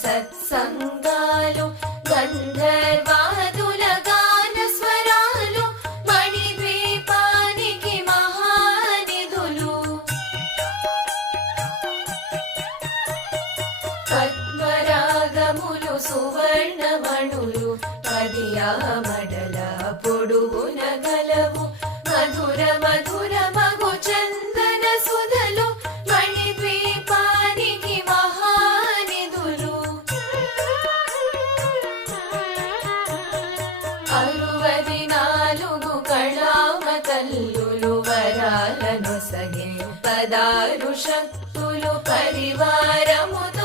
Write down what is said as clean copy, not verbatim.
సత్సంగాలు గంధర్వాదుల గాన స్వరాలు మణిద్వీపానికి మహానిధులు పద్మరాగములు సువర్ణమణులు పదియామడల పొడుగున గలవు మధుర మధుర మగు చందన సుధలు మణిద్వీపానికి మహానిధులు 64 కళామ తల్లులు వరాలను సగే 16 శక్తులు పరివారముతో